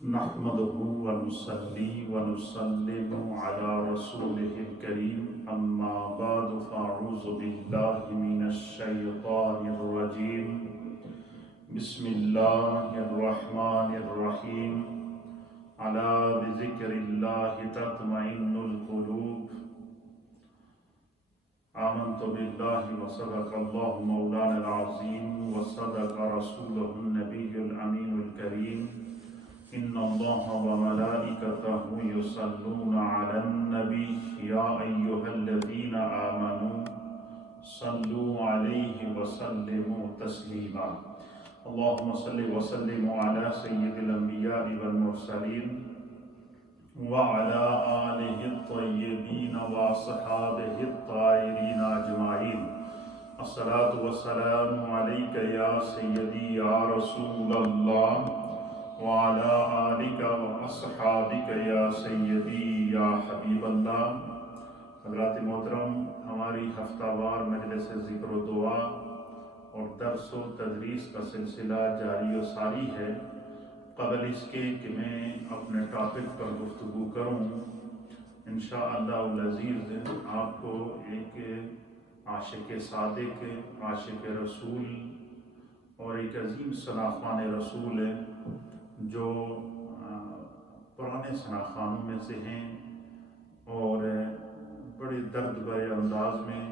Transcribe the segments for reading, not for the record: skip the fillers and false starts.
نحمده ونصلي ونسلم على رسوله الكريم أما بعد فأعوذ بالله من الشيطان الرجيم بسم الله الرحمن الرحيم ألا بذكر الله تطمئن القلوب آمنت بالله وصدق الله مولانا العظيم وصدق رسوله النبي الأمين الكريم إن الله وملائكته يصلون على النبي يا أيها الذين آمنوا صلوا عليه وسلموا تسليما اللهم صل وسلم على سيد الأنبياء والمرسلين وعلى آله الطيبين وصحابه الطاهرين أجمعين الصلاة والسلام عليك يا سيدي يا رسول الله وعلى آلِكَ وَأَصْحَابِكَ يَا سَيِّدِي يَا حبیب اللہ۔ حضرات محترم، ہماری ہفتہ وار مجلس ذکر و دعا اور درس و تدریس کا سلسلہ جاری و ساری ہے۔ قبل اس کے کہ میں اپنے ٹاپک پر گفتگو کروں، انشاءاللہ العزیز آپ کو ایک عاشق صادق، عاشق رسول اور ایک عظیم شناخوان رسول ہے جو پرانے شناخوانوں میں سے ہیں اور بڑے درد بھرے انداز میں،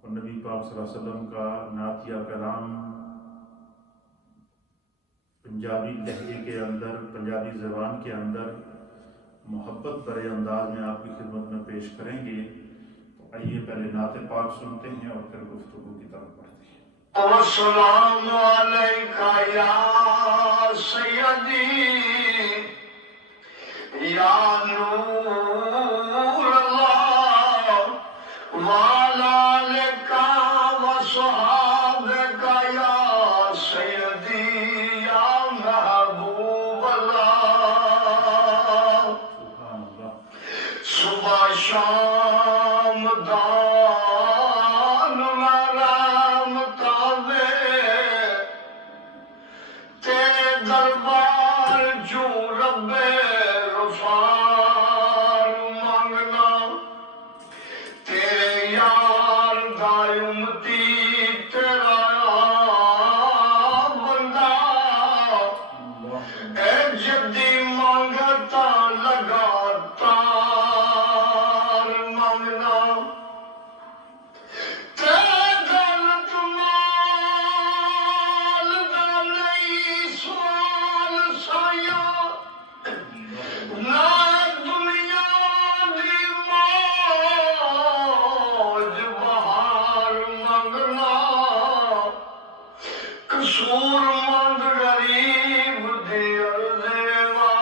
اور نبی پاک صلی اللہ علیہ وسلم کا نعتیہ کلام پنجابی لہجے کے اندر، پنجابی زبان کے اندر محبت بھرے انداز میں آپ کی خدمت میں پیش کریں گے۔ تو آئیے پہلے نعت پاک سنتے ہیں اور پھر گفتگو کی طرف بڑھتے ہیں۔ السلام علیکہ یا سیدی یا نور اللہ وعلی آلک وصحابک یا سیدی یا محبوب اللہ۔ صبح شام دان مرام تابے تیرے دربار جو رب غفار مانگنا، تیرے یار دا امتی تیرا بندہ، اے جدی مانگتا لگاتا مانگنا، قصور مند غریب دی عرضیوا،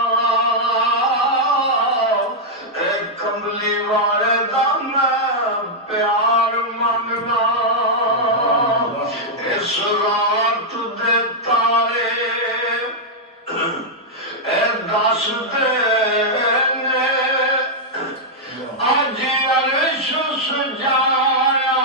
اے کملی والے دا میں پیار منگنا، اس رات دے تارے اے دس دینے آج عرش سجایا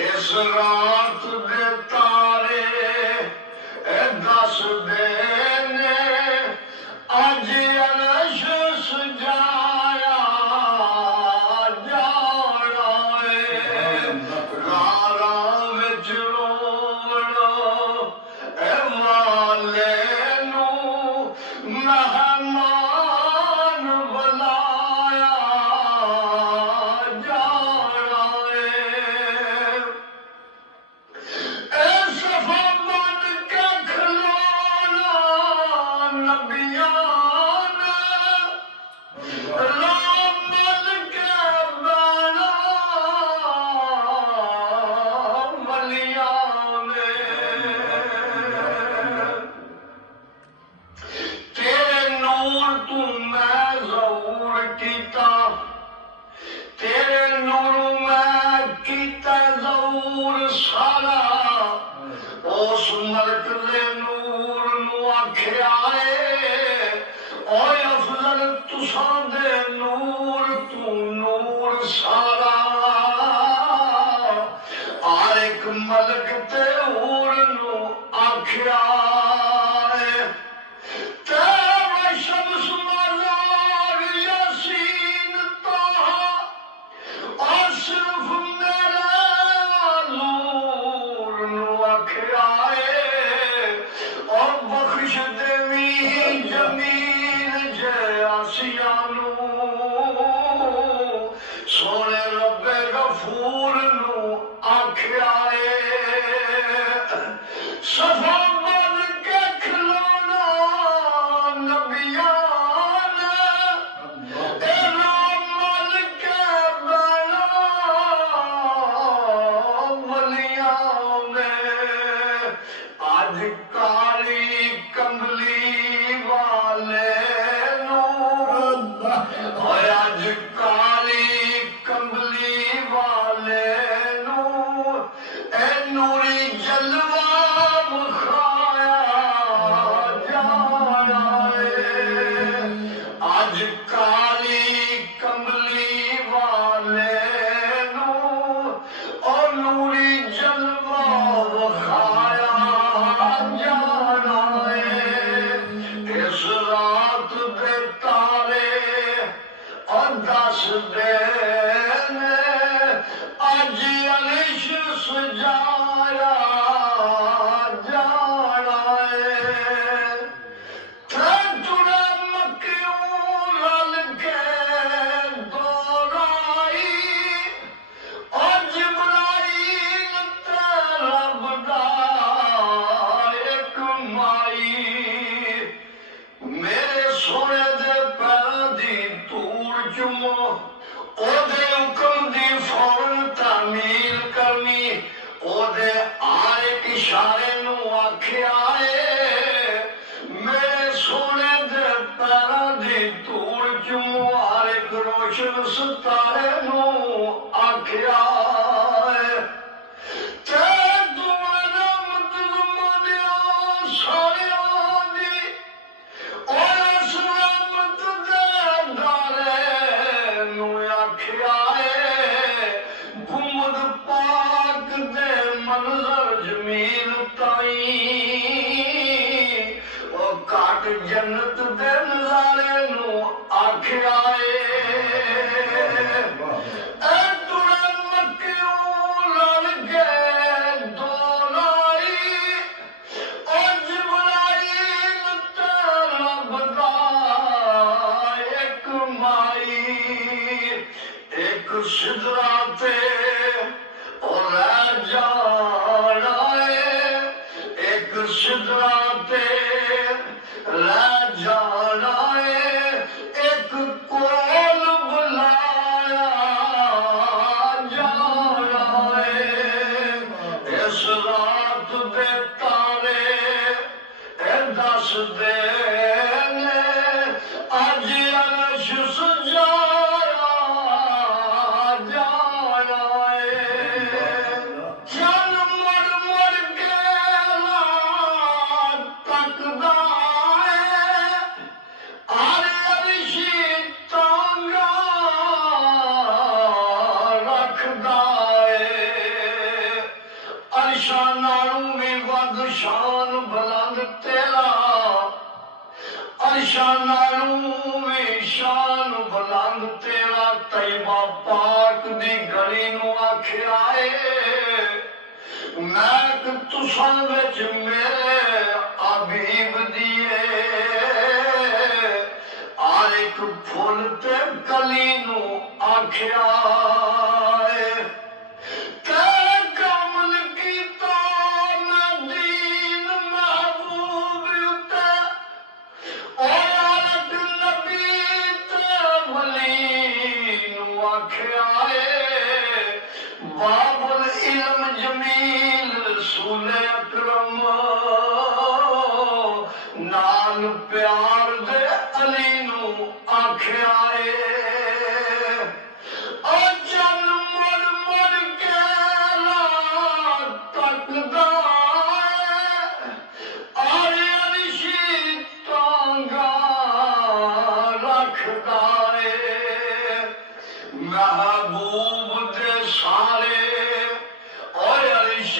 اس رات دے تارے اے دس دینے آج عرش سجایا جانا ہے، غاراں وچ رونا اے مالے نوں مہمان بلایا جانا ہے، اے صفا بن کے کھلونا نبیاں نے، رام بن کے بینا ولیاں نے، تیرے نور تو میں ظہور کیتا، تیرے نور میں کیتا ظہور سارا، اس مرکز نور نو آکھیا اے اوے افضل تساں دے نور تو نور سارا، آر ایک ملک تے ہور نو آکھیا تیرا شمس مزار یاسین طه اور صرف میرا نور نو آکھیا اور بخش دیوی جمیل جے آسیانو سونے رب غفور نو آکھیا صفا بن کے کھلونا نبیان رام مل کے بینا ولیان آج کالی کملی والے نو آج کالی کملی والے نو اے نوری جلوہ مخایا جانا آج کالی کملی والے نو اور نوری جلوہ مخایا جانا اس رات دے تارے اور دس دن اج عرش سجایا جانا تھڑا مکیوں رل کے دورائی اور جبرائیل تے رب دا ایک مائی میرے سونے دے پیر دی تور چمو او دے حکم دی فوراً تعمیل کرنی او دے آئے اشارے نو آکھیا میرے سونے دے پیراں دی تور چمو ہر ایک روشن ستارے نو آکھیا جنت دے نظارے نو آکھیا اے تڑے مکیوں رل کے دورائی اور جبرائیل تے رب دا ایک مائی ایک سدرا تے اور رہ جانا ایک سدرا تے رہ جانا ایک کول بلایا جانا اس رات دے تارے دس دن اج عرش سجایا جانا چل مڑ مڑ کے تکدا شان بلند تیرا عرشاں نالوں وی شان بلند تیرا طیبہ پاک دی گلی نو آکھیا محک تساں وچ میرے حبیب دیے ہر ایک پھل تے کلی نو آکھیا باب العلم جمیل رسول اکرم نال پیار دے علی نو آکھیا اور جن مڑ مڑ کے تکدا آرے عرشی تانگا رکھدا محبوب دے سارے اور عرش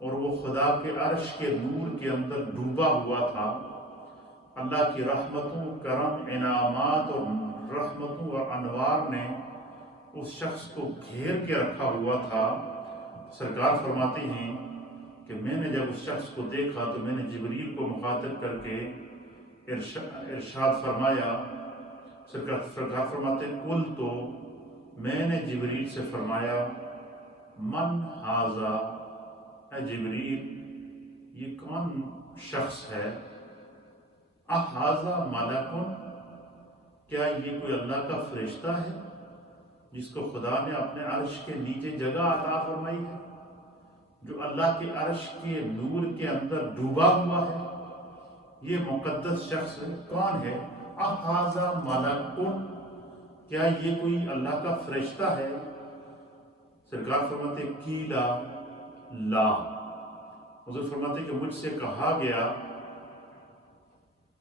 اور وہ خدا کے عرش کے نور کے اندر ڈوبا ہوا تھا۔ اللہ کی رحمتوں، کرم، انعامات اور رحمتوں اور انوار نے اس شخص کو گھیر کے رکھا ہوا تھا۔ سرکار فرماتے ہیں کہ میں نے جب اس شخص کو دیکھا تو میں نے جبریل کو مخاطب کر کے ارشاد فرمایا، سرکار فرماتے ہیں قل تو میں نے جبریل سے فرمایا من ھذا، اے جبریل یہ کون شخص ہے؟ اھذا ملکن، کیا یہ کوئی اللہ کا فرشتہ ہے جس کو خدا نے اپنے عرش کے نیچے جگہ عطا فرمائی ہے، جو اللہ کے عرش کے نور کے اندر ڈوبا ہوا ہے؟ یہ مقدس شخص کون ہے؟ اھذا ملکن، کیا یہ کوئی اللہ کا فرشتہ ہے؟ سرکار فرماتے قیلا لا، حضور فرماتے کہ مجھ سے کہا گیا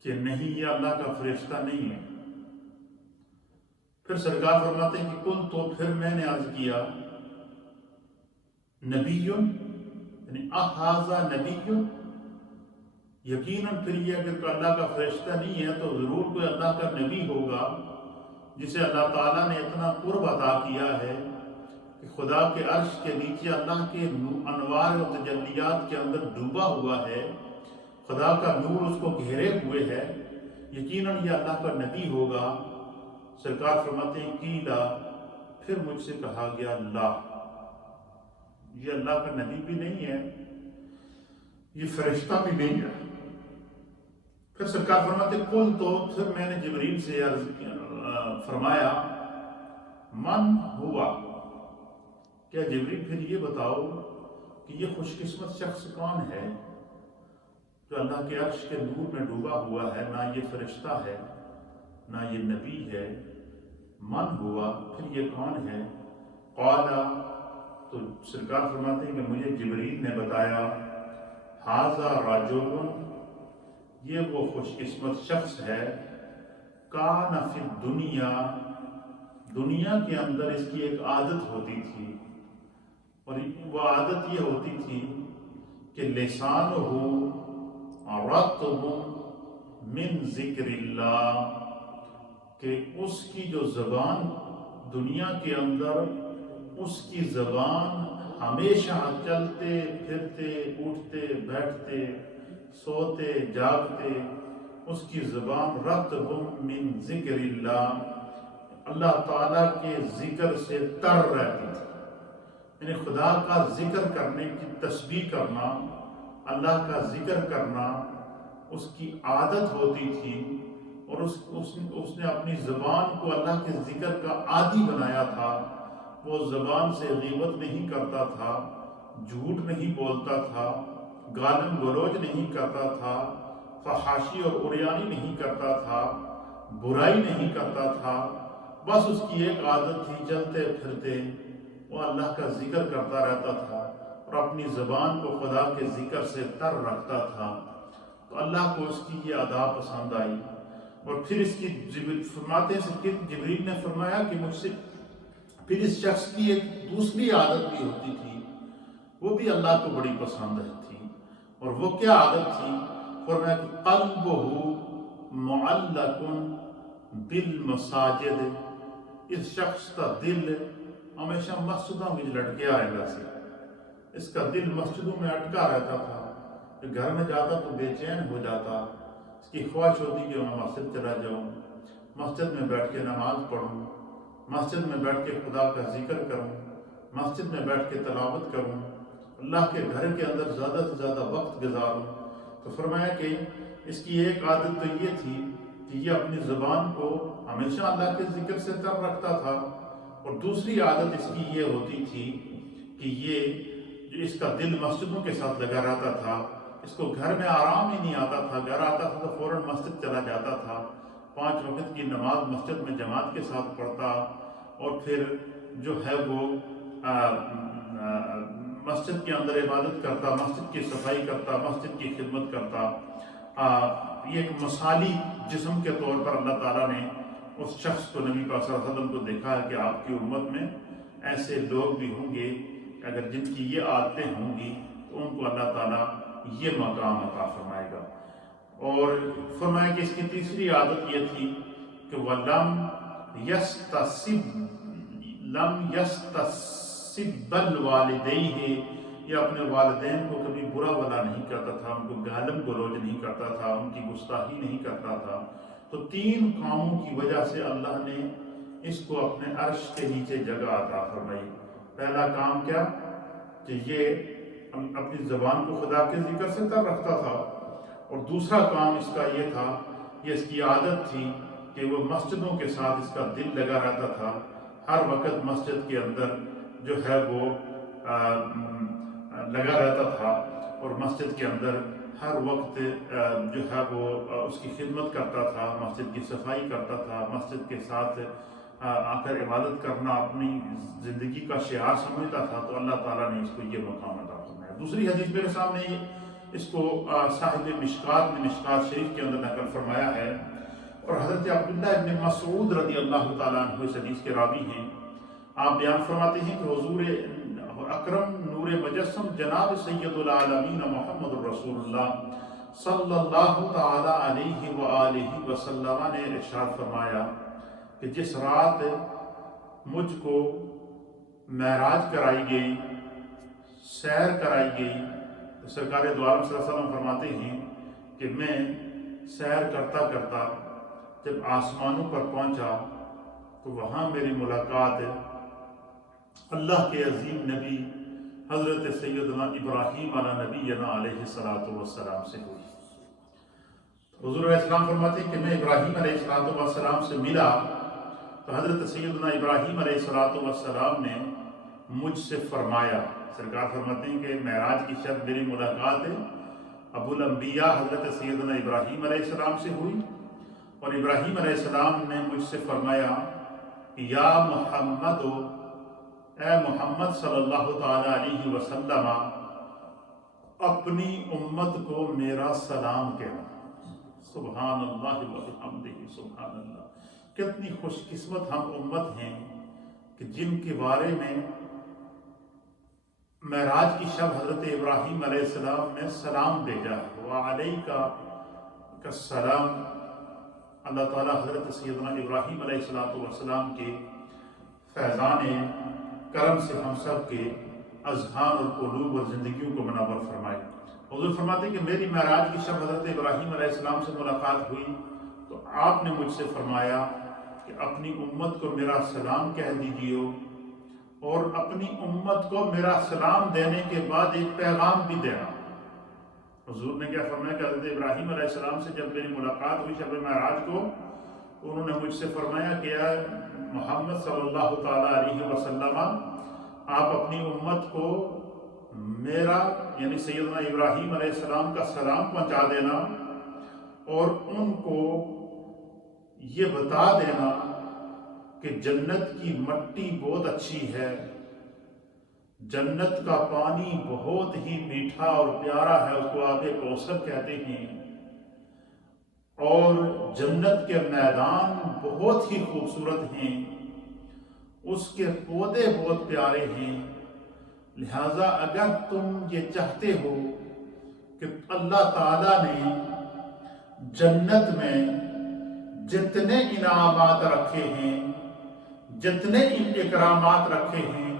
کہ نہیں، یہ اللہ کا فرشتہ نہیں ہے۔ پھر سرکار فرماتے ہیں کہ قل تو پھر میں نے عرض کیا نبی، یعنی اھذا نبی، یقیناً پھر یہ اگر اللہ کا فرشتہ نہیں ہے تو ضرور کوئی اللہ کا نبی ہوگا جسے اللہ تعالیٰ نے اتنا قرب عطا کیا ہے کہ خدا کے عرش کے نیچے اللہ کے انوار و تجلیات کے اندر ڈوبا ہوا ہے، خدا کا نور اس کو گھیرے ہوئے ہے، یقیناً یہ اللہ کا نبی ہوگا۔ سرکار فرماتے ہیں قیلا، پھر مجھ سے کہا گیا لا، یہ اللہ کا نبی بھی نہیں ہے، یہ فرشتہ بھی نہیں ہے۔ پھر سرکار فرماتے قل تو پھر میں نے جبریل سے فرمایا من ہوا، کیا جبریل پھر یہ بتاؤ کہ یہ خوش قسمت شخص کون ہے جو اللہ کے عرش کے نور میں ڈوبا ہوا ہے؟ نہ یہ فرشتہ ہے نہ یہ نبی ہے، من ہوا، پھر یہ کون ہے؟ قالا، تو سرکار فرماتے ہیں کہ مجھے جبریل نے بتایا ھذا رجل، یہ وہ خوش قسمت شخص ہے کان فی الدنیا، دنیا کے اندر اس کی ایک عادت ہوتی تھی، اور وہ عادت یہ ہوتی تھی کہ لسانہ رطب من ذکر اللہ، کہ اس کی جو زبان دنیا کے اندر، اس کی زبان ہمیشہ چلتے پھرتے، اٹھتے بیٹھتے، سوتے جاگتے، اس کی زبان رطب من ذکر اللہ، اللہ تعالیٰ کے ذکر سے تر رہتی تھی، یعنی خدا کا ذکر کرنے کی تسبیح کرنا، اللہ کا ذکر کرنا اس کی عادت ہوتی تھی، اور اس نے اپنی زبان کو اللہ کے ذکر کا عادی بنایا تھا۔ وہ زبان سے غیبت نہیں کرتا تھا، جھوٹ نہیں بولتا تھا، گالن گلوچ نہیں کرتا تھا، فحاشی اور عریانی نہیں کرتا تھا، برائی نہیں کرتا تھا، بس اس کی ایک عادت تھی چلتے پھرتے وہ اللہ کا ذکر کرتا رہتا تھا اور اپنی زبان کو خدا کے ذکر سے تر رکھتا تھا۔ تو اللہ کو اس کی یہ ادا پسند آئی، اور پھر اس کی فرماتے ہیں کہ جبریل نے فرمایا کہ مجھ سے پھر اس شخص کی ایک دوسری عادت بھی ہوتی تھی، وہ بھی اللہ کو بڑی پسند تھی، اور وہ کیا عادت تھی؟ فرمایا کہ قلبہ معلق بالمساجد، اس شخص کا دل ہمیشہ مسجدوں میں لٹکیا رہتا سی، اس کا دل مسجدوں میں اٹکا رہتا تھا، گھر میں جاتا تو بے چین ہو جاتا، اس کی خواہش ہوتی کہ میں مسجد چلا جاؤں، مسجد میں بیٹھ کے نماز پڑھوں، مسجد میں بیٹھ کے خدا کا ذکر کروں، مسجد میں بیٹھ کے تلاوت کروں، اللہ کے گھر کے اندر زیادہ سے زیادہ وقت گزاروں۔ تو فرمایا کہ اس کی ایک عادت تو یہ تھی کہ یہ اپنی زبان کو ہمیشہ اللہ کے ذکر سے تر رکھتا تھا، اور دوسری عادت اس کی یہ ہوتی تھی کہ یہ جو اس کا دل مسجدوں کے ساتھ لگا رہتا تھا، اس کو گھر میں آرام ہی نہیں آتا تھا، گھر آتا تھا تو فوراً مسجد چلا جاتا تھا، 5 وقت کی نماز مسجد میں جماعت کے ساتھ پڑھتا، اور پھر جو ہے وہ مسجد کے اندر عبادت کرتا، مسجد کی صفائی کرتا، مسجد کی خدمت کرتا۔ یہ ایک مثالی جسم کے طور پر اللہ تعالیٰ نے اس شخص کو، نبی پاک صلی اللہ علیہ وسلم کو دیکھا ہے کہ آپ کی امت میں ایسے لوگ بھی ہوں گے اگر جن کی یہ عادتیں ہوں گی تو تو ان کو اللہ تعالیٰ یہ مقام عطا فرمائے گا۔ اور فرمایا کہ اس کی تیسری عادت یہ تھی کہ وہ لم یستسب الوالدیہ، یہ اپنے والدین کو کبھی برا بھلا نہیں کرتا تھا، ان کو گالم گلوچ نہیں کرتا تھا، ان کی گستاخی نہیں کرتا تھا۔ تو 3 کاموں کی وجہ سے اللہ نے اس کو اپنے عرش کے نیچے جگہ عطا فرمائی۔ پہلا کام کیا کہ یہ اپنی زبان کو خدا کے ذکر سے کر رکھتا تھا، اور دوسرا کام اس کا یہ تھا، یہ اس کی عادت تھی کہ وہ مسجدوں کے ساتھ اس کا دل لگا رہتا تھا، ہر وقت مسجد کے اندر جو ہے وہ لگا رہتا تھا، اور مسجد کے اندر ہر وقت جو ہے وہ اس کی خدمت کرتا تھا، مسجد کی صفائی کرتا تھا، مسجد کے ساتھ آ کر عبادت کرنا اپنی زندگی کا شعار سمجھتا تھا۔ تو اللہ تعالیٰ نے اس کو یہ مقام عطا فرمایا۔ دوسری حدیث میرے سامنے اس کو صاحب مشکات نے مشکات شریف کے اندر نقل فرمایا ہے، اور حضرت عبداللہ ابن مسعود رضی اللہ تعالیٰ عنہ اس حدیث کے راوی ہیں۔ آپ بیان فرماتے ہیں کہ حضور اکرم نور مجسم جناب سید العالمین محمد الرسول اللہ صلی اللہ تعالیٰ علیہ وآلہ وسلم نے ارشاد فرمایا کہ جس رات مجھ کو معراج کرائی گئی، سیر کرائی گئی، تو سرکار دو عالم صلی اللہ علیہ وسلم فرماتے ہیں کہ میں سیر کرتا کرتا جب آسمانوں پر پہنچا تو وہاں میری ملاقات اللہ کے عظیم نبی حضرت سیدنا ابراہیم علیہ نبینا علیہ السلام سے ہوئی۔ حضور علیہ السلام فرماتے ہیں کہ میں ابراہیم علیہ السلام سے ملا تو حضرت سیدنا ابراہیم علیہ السلام نے مجھ سے فرمایا، سرکار فرماتے ہیں کہ معراج کی شب میری ملاقات ابو الانبیاء حضرت سیدنا ابراہیم علیہ السلام سے ہوئی، اور ابراہیم علیہ السلام نے مجھ سے فرمایا کہ یا محمد، اے محمد صلی اللہ تعالیٰ علیہ وسلم، اپنی امت کو میرا سلام کہنا۔ سبحان اللہ وبحمدہ، سبحان اللہ۔ کتنی خوش قسمت ہم امت ہیں کہ جن کے بارے میں معراج کی شب حضرت ابراہیم علیہ السلام نے سلام بھیجا ہے، وعلیکہ السلام۔ اللہ تعالیٰ حضرت سیدنا ابراہیم علیہ السلام کے فیضان کرم سے ہم سب کے اذہان اور قلوب اور زندگیوں کو منور فرمائے۔ حضور فرماتے ہیں کہ میری معراج کی شب حضرت ابراہیم علیہ السلام سے ملاقات ہوئی تو آپ نے مجھ سے فرمایا کہ اپنی امت کو میرا سلام کہہ دیجیے، اور اپنی امت کو میرا سلام دینے کے بعد ایک پیغام بھی دینا۔ حضور نے کیا فرمایا کہ حضرت ابراہیم علیہ السلام سے جب میری ملاقات ہوئی شب معراج کو، تو انہوں نے مجھ سے فرمایا کہ اے محمد صلی اللہ تعالیٰ علیہ وسلم، آپ اپنی امت کو میرا یعنی سیدنا ابراہیم علیہ السلام کا سلام پہنچا دینا، اور ان کو یہ بتا دینا کہ جنت کی مٹی بہت اچھی ہے، جنت کا پانی بہت ہی میٹھا اور پیارا ہے، اس کو آب کوثر کہتے ہیں، اور جنت کے میدان بہت ہی خوبصورت ہیں، اس کے پودے بہت پیارے ہیں، لہٰذا اگر تم یہ چاہتے ہو کہ اللہ تعالیٰ نے جنت میں جتنے انعامات رکھے ہیں، جتنے اکرامات رکھے ہیں،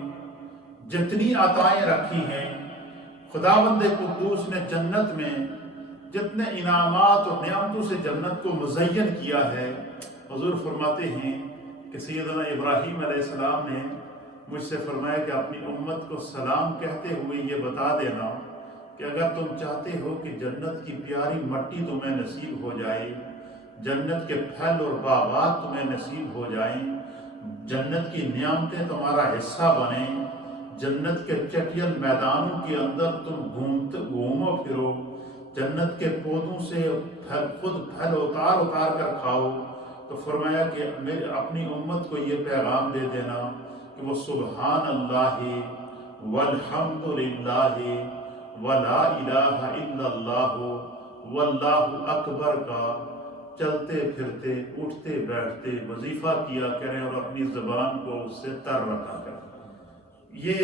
جتنی عطائیں رکھی ہیں، خداوند قدوس نے جنت میں جتنے انعامات اور نعمتوں سے جنت کو مزین کیا ہے، حضور فرماتے ہیں کہ سیدنا ابراہیم علیہ السلام نے مجھ سے فرمایا کہ اپنی امت کو سلام کہتے ہوئے یہ بتا دینا کہ اگر تم چاہتے ہو کہ جنت کی پیاری مٹی تمہیں نصیب ہو جائے، جنت کے پھل اور باغات تمہیں نصیب ہو جائیں، جنت کی نعمتیں تمہارا حصہ بنیں، جنت کے چٹیل میدانوں کے اندر تم گھومو پھرو، جنت کے پودوں سے خود پھل اتار کر کھاؤ، تو فرمایا کہ اپنی امت کو یہ پیغام دے دینا کہ وہ سبحان اللہ والحمد للہ ولا الہ الا اللہ واللہ اکبر کا چلتے پھرتے اٹھتے بیٹھتے وظیفہ کیا کریں، اور اپنی زبان کو اس سے تر رکھا کریں۔ یہ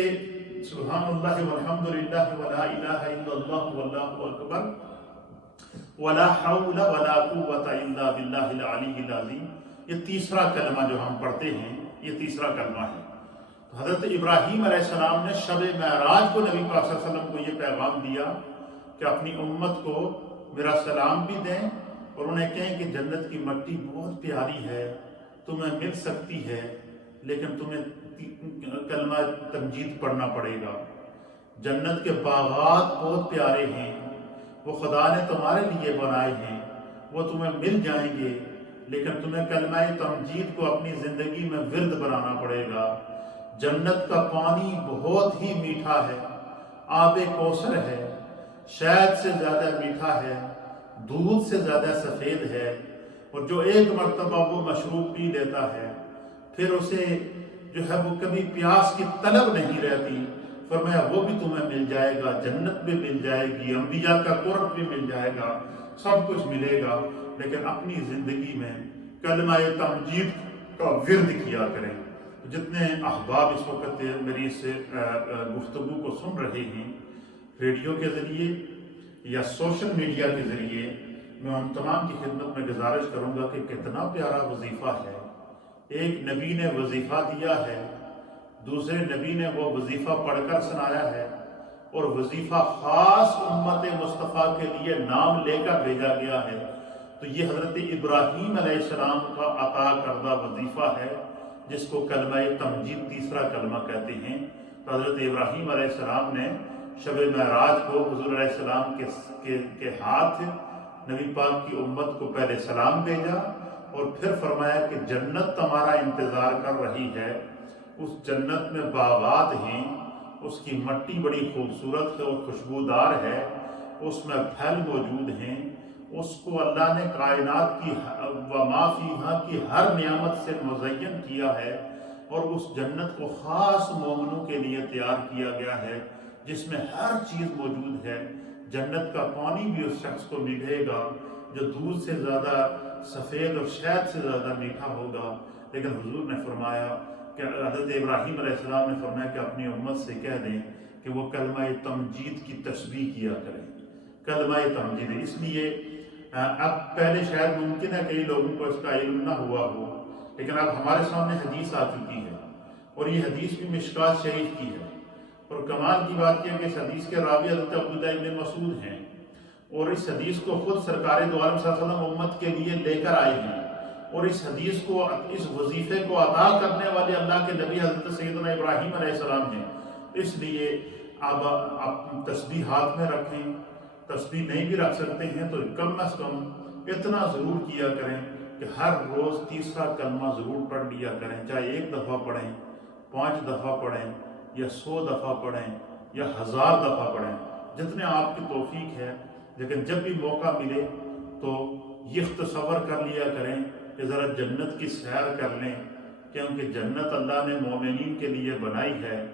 سبحان اللہ والحمدللہ ولا الہ الا اللہ واللہ اکبر ولا حول ولا قوت الا باللہ العلی العظیم، یہ تیسرا کلمہ جو ہم پڑھتے ہیں، یہ تیسرا کلمہ ہے۔ حضرت ابراہیم علیہ السلام نے شب معراج کو نبی پاک صلی اللہ علیہ وسلم کو یہ پیغام دیا کہ اپنی امت کو میرا سلام بھی دیں اور انہیں کہیں کہ جنت کی مٹی بہت پیاری ہے، تمہیں مل سکتی ہے، لیکن تمہیں کلمہ تمجید پڑھنا پڑے گا۔ جنت کے باغات بہت پیارے ہیں، وہ خدا نے تمہارے لیے بنائے ہیں، وہ تمہیں مل جائیں گے، لیکن تمہیں کلمہ تمجید کو اپنی زندگی میں ورد بنانا پڑے گا۔ جنت کا پانی بہت ہی میٹھا ہے، آب کوثر ہے، شہد سے زیادہ میٹھا ہے، دودھ سے زیادہ سفید ہے، اور جو ایک مرتبہ وہ مشروب پی لیتا ہے پھر اسے جو ہے وہ کبھی پیاس کی طلب نہیں رہتی۔ فرمایا وہ بھی تمہیں مل جائے گا، جنت بھی مل جائے گی، انبیاء کا قرب بھی مل جائے گا، سب کچھ ملے گا، لیکن اپنی زندگی میں کلمہ تمجید کا ورد کیا کریں۔ جتنے احباب اس وقت میری اس گفتگو کو سن رہے ہیں ریڈیو کے ذریعے یا سوشل میڈیا کے ذریعے، میں ان تمام کی خدمت میں گزارش کروں گا کہ کتنا پیارا وظیفہ ہے۔ ایک نبی نے وظیفہ دیا ہے، دوسرے نبی نے وہ وظیفہ پڑھ کر سنایا ہے، اور وظیفہ خاص امت مصطفیٰ کے لیے نام لے کر بھیجا گیا ہے۔ تو یہ حضرت ابراہیم علیہ السلام کا عطا کردہ وظیفہ ہے، جس کو کلمہ تمجید تیسرا کلمہ کہتے ہیں۔ تو حضرت ابراہیم علیہ السلام نے شب معراج کو حضور علیہ السلام کے ہاتھ نبی پاک کی امت کو پہلے سلام بھیجا، اور پھر فرمایا کہ جنت تمہارا انتظار کر رہی ہے۔ اس جنت میں باغات ہیں، اس کی مٹی بڑی خوبصورت ہے اور خوشبودار ہے، اس میں پھل موجود ہیں، اس کو اللہ نے کائنات کی وما فیہا کی ہر نعمت سے مزین کیا ہے، اور اس جنت کو خاص مومنوں کے لیے تیار کیا گیا ہے، جس میں ہر چیز موجود ہے۔ جنت کا پانی بھی اس شخص کو ملے گا جو دودھ سے زیادہ سفید اور شہد سے زیادہ میٹھا ہوگا۔ لیکن حضور نے فرمایا کہ حضرت ابراہیم علیہ السلام نے فرمایا کہ اپنی امت سے کہہ دیں کہ وہ کلمہ تمجید کی تسبیح کیا کریں۔ کلمہ تمجید، اس لیے اب پہلے شاید ممکن ہے کئی لوگوں کو اس کا علم نہ ہوا ہو، لیکن اب ہمارے سامنے حدیث آ چکی ہے، اور یہ حدیث بھی مشکات شریف کی ہے، اور کمال کی بات یہ کہ اس حدیث کے راوی حضرت عبداللہ ابن مسعود ہیں، اور اس حدیث کو خود سرکار دو عالم صلی اللہ علیہ وسلم امت کے لیے لے کر آئے ہیں، اور اس حدیث کو، اس وظیفے کو عطا کرنے والے اللہ کے نبی حضرت سیدنا ابراہیم علیہ السلام ہیں۔ اس لیے آپ تسبیح ہاتھ میں رکھیں، تسبیح نہیں بھی رکھ سکتے ہیں تو کم از کم اتنا ضرور کیا کریں کہ ہر روز تیسرا کلمہ ضرور پڑھ لیا کریں، چاہے 1 دفعہ پڑھیں، 5 دفعہ پڑھیں، یا 100 دفعہ پڑھیں، یا 1000 دفعہ پڑھیں، جتنے آپ کی توفیق ہے۔ لیکن جب بھی موقع ملے تو یہ تصور کر لیا کریں کہ ذرا جنت کی سیر کر لیں، کیونکہ جنت اللہ نے مومنین کے لیے بنائی ہے،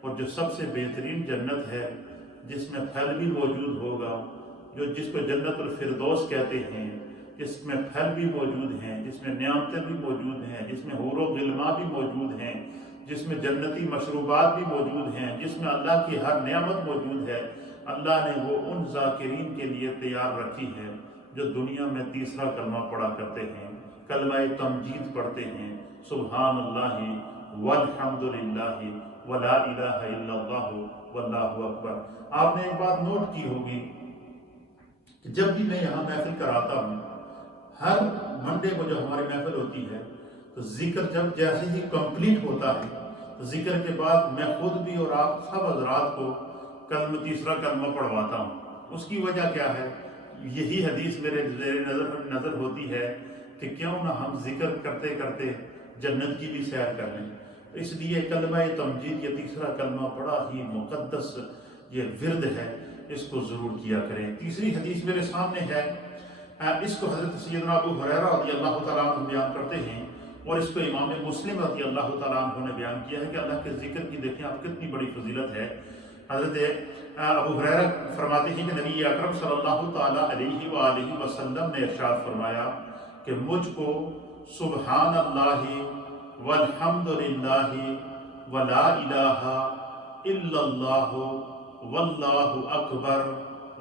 اور جو سب سے بہترین جنت ہے، جس میں پھل بھی موجود ہوگا، جس کو جنت الفردوس کہتے ہیں، جس میں پھل بھی موجود ہیں، جس میں نعمتیں بھی موجود ہیں، جس میں حور و غلماں بھی موجود ہیں، جس میں جنتی مشروبات بھی موجود ہیں، جس میں اللہ کی ہر نعمت موجود ہے، اللہ نے وہ ان ذاکرین کے لیے تیار رکھی ہے جو دنیا میں تیسرا کلمہ پڑھا کرتے ہیں، کلمہ تمجید پڑھتے ہیں، سبحان اللہ والحمدللہ ولا الہ الا اللہ واللہ اکبر۔ آپ نے ایک بات نوٹ کی ہوگی کہ جب بھی میں یہاں محفل کراتا ہوں، ہر منڈے کو جو ہماری محفل ہوتی ہے تو ذکر جب جیسے ہی کمپلیٹ ہوتا ہے تو ذکر کے بعد میں خود بھی اور آپ سب حضرات کو تیسرا کلمہ پڑھواتا ہوں۔ اس کی وجہ کیا ہے؟ یہی حدیث میرے نظر ہوتی ہے کہ کیوں نہ ہم ذکر کرتے کرتے جنت کی بھی سیر کر لیں۔ اس لیے کلمہ تمجید یہ تیسرا کلمہ بڑا ہی مقدس یہ ورد ہے، اس کو ضرور کیا کریں۔ تیسری حدیث میرے سامنے ہے، اس کو حضرت سیدنا ابو ہریرہ رضی اللہ تعالیٰ عنہ بیان کرتے ہیں، اور اس کو امام مسلم رضی اللہ تعالیٰ عنہ نے بیان کیا ہے کہ اللہ کے ذکر کی دیکھیں آپ کتنی بڑی فضیلت ہے۔ حضرت ابو ہریرہ فرماتے ہیں کہ نبی اکرم صلی اللہ تعالیٰ علیہ وآلہ وسلم نے ارشاد فرمایا کہ مجھ کو سبحان اللہ والحمدللہ ولا الہ الا اللہ واللہ اکبر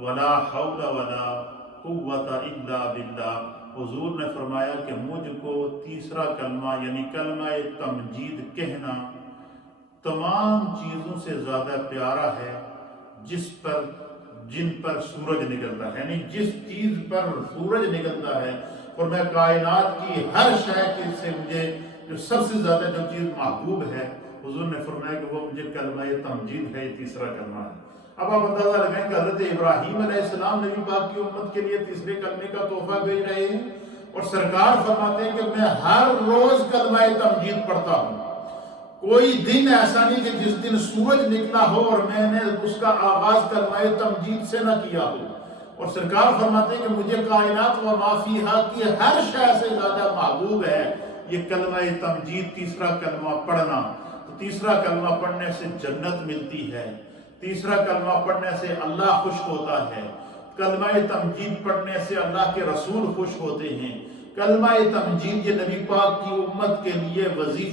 ولا حول ولا قوت الا باللہ۔ حضور نے فرمایا کہ مجھ کو تیسرا کلمہ یعنی کلمہ تمجید کہنا تمام چیزوں سے زیادہ پیارا ہے جن پر سورج نکلتا ہے، یعنی جس چیز پر سورج نکلتا ہے، اور میں کائنات کی ہر شے کے سے مجھے جو سب سے زیادہ جو چیز محبوب ہے، حضور نے فرمایا کہ وہ مجھے کلمہ تمجید ہے، یہ تیسرا کلمہ ہے۔ اب آپ اندازہ لگائیں کہ حضرت ابراہیم علیہ السلام نبی پاک کی امت کے لیے تیسرے کلمے کا تحفہ بھیج رہے ہیں، اور سرکار فرماتے ہیں کہ میں ہر روز کلمہ تمجید پڑھتا ہوں۔ کوئی دن ایسا نہیں کہ جس دن سورج نکلا ہو اور میں نے اس کا آغاز کلمہ تمجید سے نہ کیا ہو، اور سرکار فرماتے ہیں کہ مجھے کائنات و ما فیہا کی ہر شے سے زیادہ محبوب ہے یہ کلمہ تمجید، تیسرا کلمہ پڑھنا۔ تو تیسرا کلمہ پڑھنے سے جنت ملتی ہے، تیسرا کلمہ پڑھنے سے اللہ خوش ہوتا ہے، کلمہ تمجید پڑھنے سے اللہ کے رسول خوش ہوتے ہیں۔ کلمہ تمجید یہ نبی پاک کی امت کے لیے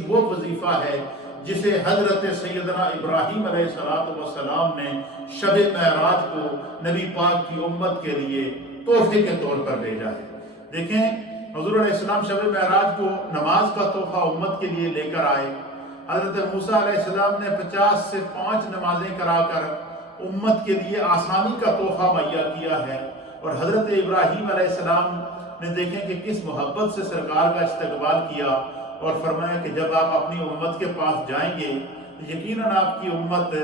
وہ وظیفہ ہے جسے حضرت سیدنا ابراہیم علیہ السلام نے شب معراج کو نبی پاک کی امت کے لیے تحفے کے طور پر بھیجا ہے۔ دیکھیں حضور علیہ السلام شب معراج کو نماز کا تحفہ امت کے لیے لے کر آئے۔ حضرت موسیٰ علیہ السلام نے 50 سے 5 نمازیں کرا کر امت کے لیے آسانی کا تحفہ مہیا کیا ہے، اور حضرت ابراہیم علیہ السلام نے دیکھیں کہ کس محبت سے سرکار کا استقبال کیا، اور فرمایا کہ جب آپ اپنی امت کے پاس جائیں گے تو یقیناً آپ کی امت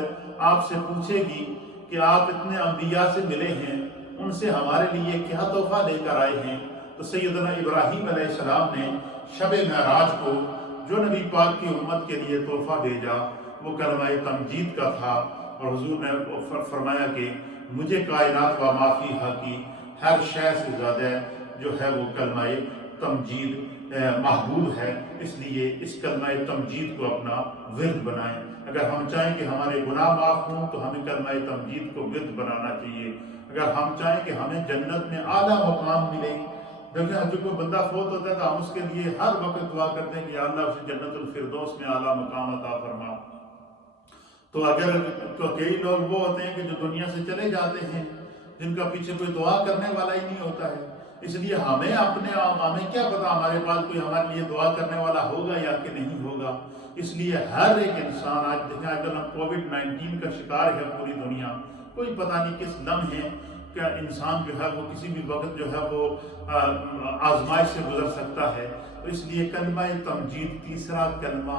آپ سے پوچھے گی کہ آپ اتنے انبیاء سے ملے ہیں، ان سے ہمارے لیے کیا تحفہ لے کر آئے ہیں؟ تو سیدنا ابراہیم علیہ السلام نے شب معراج کو جو نبی پاک کی امت کے لیے تحفہ بھیجا وہ کلمہ تمجید کا تھا، اور حضور نے فرمایا کہ مجھے کائنات و ما فیہا کی ہر شے سے زیادہ جو ہے وہ کلمہ تمجید محبوب ہے، اس لیے اس کلمہ تمجید کو اپنا ورد بنائیں۔ اگر ہم چاہیں کہ ہمارے گناہ معاف ہوں تو ہمیں کلمہ تمجید کو ورد بنانا چاہیے۔ اگر ہم چاہیں کہ ہمیں جنت میں اعلیٰ مقام ملے، دیکھیں جو کوئی بندہ فوت ہوتا ہے تو ہم اس کے لیے ہر وقت دعا کرتے ہیں کہ اللہ اسے جنت الفردوس میں اعلیٰ مقام عطا فرما۔ تو کئی لوگ وہ ہوتے ہیں کہ جو دنیا سے چلے جاتے ہیں، جن کا پیچھے کوئی دعا کرنے والا ہی نہیں ہوتا ہے، اس لیے ہمیں کیا پتا ہمارے پاس کوئی ہمارے لیے دعا کرنے والا ہوگا یا کہ نہیں ہوگا۔ اس لیے ہر ایک انسان آج دیکھیں اگر کووڈ-19 کا شکار ہے پوری دنیا، کوئی پتہ نہیں کس لمحے کیا انسان جو ہے وہ کسی بھی وقت جو ہے وہ آزمائش سے گزر سکتا ہے۔ تو اس لیے کلمہ تمجید تیسرا کلمہ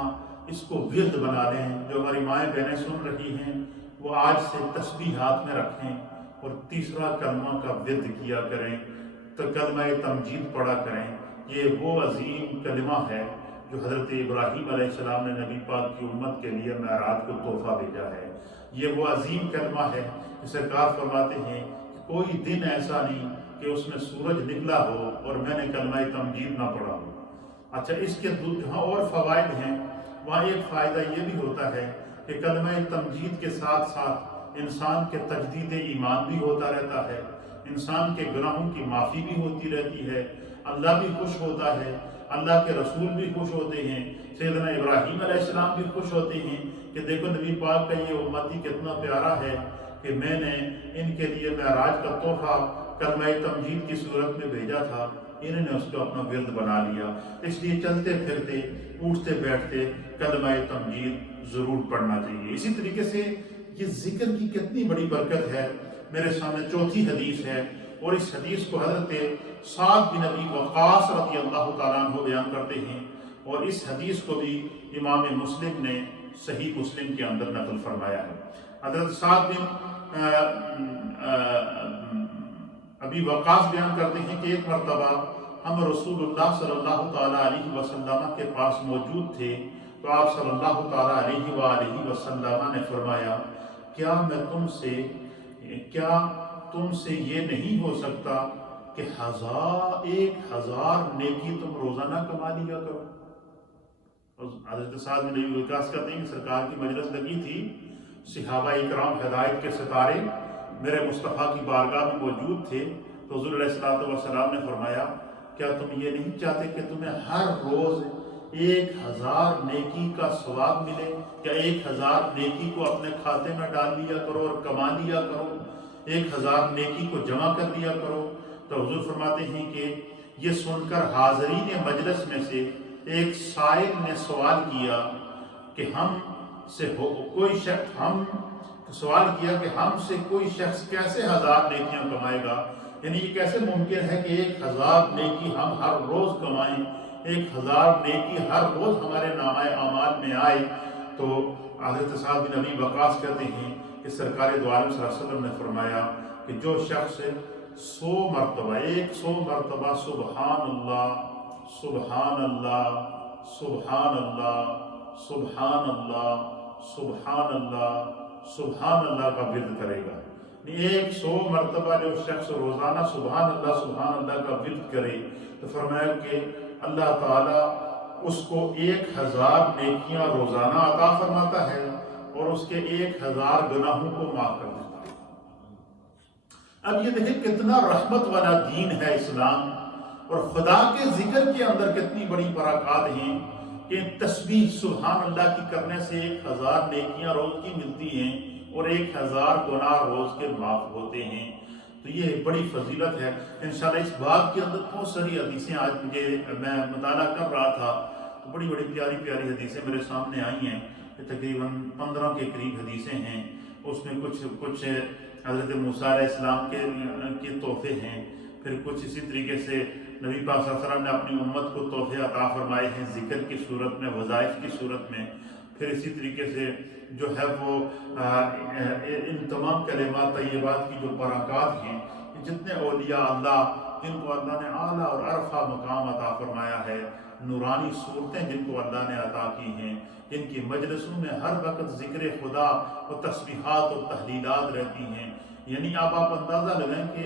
اس کو ورد بنا لیں۔ جو ہماری مائیں بہنیں سن رہی ہیں وہ آج سے تسبیح ہاتھ میں رکھیں اور تیسرا کلمہ کا ورد کیا کریں، تو کلمہ تمجید پڑھا کریں۔ یہ وہ عظیم کلمہ ہے جو حضرت ابراہیم علیہ السلام نے نبی پاک کی امت کے لیے معراج کو تحفہ بھیجا ہے۔ یہ وہ عظیم کلمہ ہے کہ سرکار فرماتے ہیں کہ کوئی دن ایسا نہیں کہ اس میں سورج نکلا ہو اور میں نے کلمہ تمجید نہ پڑھا ہو۔ اچھا، اس کے جہاں اور فوائد ہیں وہاں ایک فائدہ یہ بھی ہوتا ہے کہ کلمہ تمجید کے ساتھ ساتھ انسان کے تجدید ایمان بھی ہوتا رہتا ہے، انسان کے گناہوں کی معافی بھی ہوتی رہتی ہے، اللہ بھی خوش ہوتا ہے، اللہ کے رسول بھی خوش ہوتے ہیں، سیدنا ابراہیم علیہ السلام بھی خوش ہوتے ہیں کہ دیکھو نبی پاک کا یہ امتی کتنا پیارا ہے کہ میں نے ان کے لیے معراج کا تحفہ کلمہ تمجید کی صورت میں بھیجا تھا، انہوں نے اس کو اپنا ورد بنا لیا۔ اس لیے چلتے پھرتے اٹھتے بیٹھتے کلمہ تمجید ضرور پڑھنا چاہیے۔ اسی طریقے سے یہ ذکر کی کتنی بڑی برکت ہے، میرے سامنے چوتھی حدیث ہے، اور اس حدیث کو حضرت سعد بن ابی وقاص رضی اللہ تعالیٰ عنہ بیان کرتے ہیں، اور اس حدیث کو بھی امام مسلم نے صحیح مسلم کے اندر نقل فرمایا ہے۔ حضرت سعد بن ابی وقاص بیان کرتے ہیں کہ ایک مرتبہ ہم رسول اللہ صلی اللہ تعالیٰ علیہ وسلم کے پاس موجود تھے، تو آپ صلی اللہ تعالیٰ علیہ وآلہ وسلم نے فرمایا کیا تم سے یہ نہیں ہو سکتا کہ 1000 نیکی تم روزانہ کما لیا کرو؟ حضرت سعد بن ابی وقاص کہتے ہیں کہ سرکار کی مجلس لگی تھی، صحابہ اکرام ہدایت کے ستارے میرے مصطفیٰ کی بارگاہ میں موجود تھے، تو حضور علیہ الصلوۃ والسلام نے فرمایا کیا تم یہ نہیں چاہتے کہ تمہیں ہر روز 1000 نیکی کا ثواب ملے؟ کیا 1000 نیکی کو اپنے کھاتے میں ڈال لیا کرو اور کما لیا کرو، 1000 نیکی کو جمع کر لیا کرو؟ تو حضور فرماتے ہیں کہ یہ سن کر حاضرین مجلس میں سے ایک سائل نے سوال کیا کہ ہم سے ہم سے کوئی شخص کیسے 1000 نیکیاں کمائے گا؟ یعنی یہ کیسے ممکن ہے کہ 1000 نیکی ہم ہر روز کمائیں، 1000 نیکی ہر روز ہمارے نامہ اعمال میں آئے؟ تو حضرت سعد بن ابی وقاص کہتے ہیں کہ سرکار دو عالم صلی اللہ علیہ وسلم نے فرمایا کہ جو شخص 100 مرتبہ سبحان اللہ سبحان اللہ سبحان اللہ سبحان اللہ سبحان اللہ سبحان اللہ کا ورد کرے گا، 100 مرتبہ جو شخص روزانہ سبحان اللہ کا ورد کرے تو فرمایا کہ اللہ تعالیٰ اس کو 1000 نیکیاں روزانہ عطا فرماتا ہے اور اس کے 1000 گناہوں کو معاف کر دیتا ہے۔ اب یہ دیکھیں کتنا رحمت والا دین ہے اسلام، اور خدا کے ذکر کے اندر کتنی بڑی برکات ہیں کہ تسبیح سبحان اللہ کی کرنے سے 1000 نیکیاں روز کی ملتی ہیں اور 1000 گناہ روز کے معاف ہوتے ہیں۔ تو یہ بڑی فضیلت ہے۔ انشاءاللہ اس باب کے اندر بہت ساری حدیثیں آج میں مطالعہ کر رہا تھا تو بڑی پیاری حدیثیں میرے سامنے آئی ہیں، تقریباً 15 کے قریب حدیثیں ہیں۔ اس میں کچھ حضرت موسیٰ علیہ السلام کے تحفے ہیں، پھر کچھ اسی طریقے سے نبی پاک صلی اللہ علیہ وسلم نے اپنی امت کو تحفے عطا فرمائے ہیں ذکر کی صورت میں، وظائف کی صورت میں، پھر اسی طریقے سے جو ہے وہ ان تمام کلمات طیبات کی جو برکات ہیں، جتنے اولیاء اللہ جن کو اللہ نے اعلیٰ اور عرفہ مقام عطا فرمایا ہے، نورانی صورتیں جن کو اللہ نے عطا کی ہیں، جن کی مجلسوں میں ہر وقت ذکر خدا و تسبیحات اور تحلیلات رہتی ہیں، یعنی اب آپ اندازہ لگائیں کہ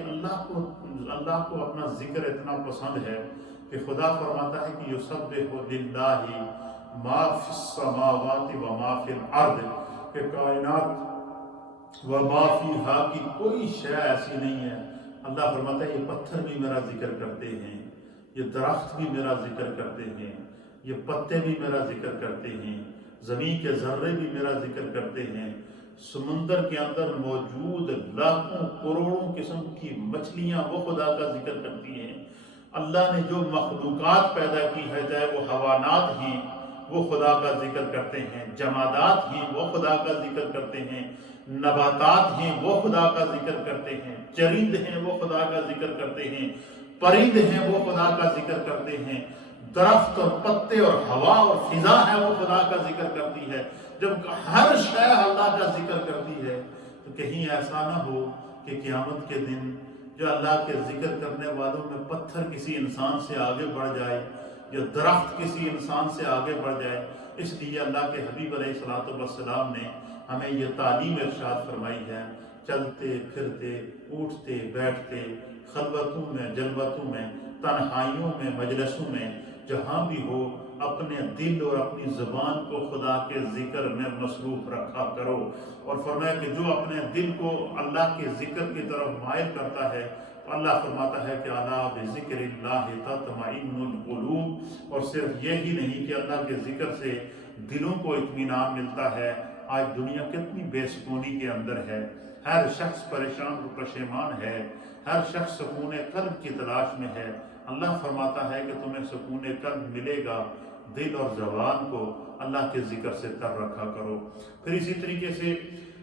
اللہ کو اپنا ذکر اتنا پسند ہے کہ خدا فرماتا ہے کہ یسبح للہ ما فی السماوات و ما فی الارض، کہ کائنات و ما فیہا کی کوئی شے ایسی نہیں ہے۔ اللہ فرماتا ہے یہ پتھر بھی میرا ذکر کرتے ہیں، یہ درخت بھی میرا ذکر کرتے ہیں، یہ پتے بھی میرا ذکر کرتے ہیں، زمین کے ذرے بھی میرا ذکر کرتے ہیں، سمندر کے اندر موجود لاکھوں کروڑوں قسم کی مچھلیاں وہ خدا کا ذکر کرتی ہیں۔ اللہ نے جو مخلوقات پیدا کی ہے، چاہے وہ حیوانات ہیں وہ خدا کا ذکر کرتے ہیں، جمادات ہیں وہ خدا کا ذکر کرتے ہیں، نباتات ہیں وہ خدا کا ذکر کرتے ہیں، چرند ہیں وہ خدا کا ذکر کرتے ہیں، پرند ہیں وہ خدا کا ذکر کرتے ہیں، درخت اور پتے اور ہوا اور فضا ہے وہ خدا کا ذکر کرتی ہے۔ جب ہر شے اللہ کا ذکر کرتی ہے تو کہیں ایسا نہ ہو کہ قیامت کے دن جو اللہ کے ذکر کرنے والوں میں پتھر کسی انسان سے آگے بڑھ جائے یا درخت کسی انسان سے آگے بڑھ جائے۔ اس لیے اللہ کے حبیب علیہ الصلوۃ والسلام نے ہمیں یہ تعلیم ارشاد فرمائی ہے، چلتے پھرتے اٹھتے بیٹھتے خلوتوں میں جلوتوں میں تنہائیوں میں مجلسوں میں جہاں بھی ہو اپنے دل اور اپنی زبان کو خدا کے ذکر میں مصروف رکھا کرو۔ اور فرمایا کہ جو اپنے دل کو اللہ کے ذکر کی طرف مائل کرتا ہے تو اللہ فرماتا ہے کہ الا بذکر اللہ تطمئن القلوب، اور صرف یہی نہیں کہ اللہ کے ذکر سے دلوں کو اطمینان ملتا ہے۔ آج دنیا کتنی بے سکونی کے اندر ہے، ہر شخص پریشان و پشیمان ہے، ہر شخص سکون قلب کی تلاش میں ہے۔ اللہ فرماتا ہے کہ تمہیں سکون قلب ملے گا، دل اور زبان کو اللہ کے ذکر سے تر رکھا کرو۔ پھر اسی طریقے سے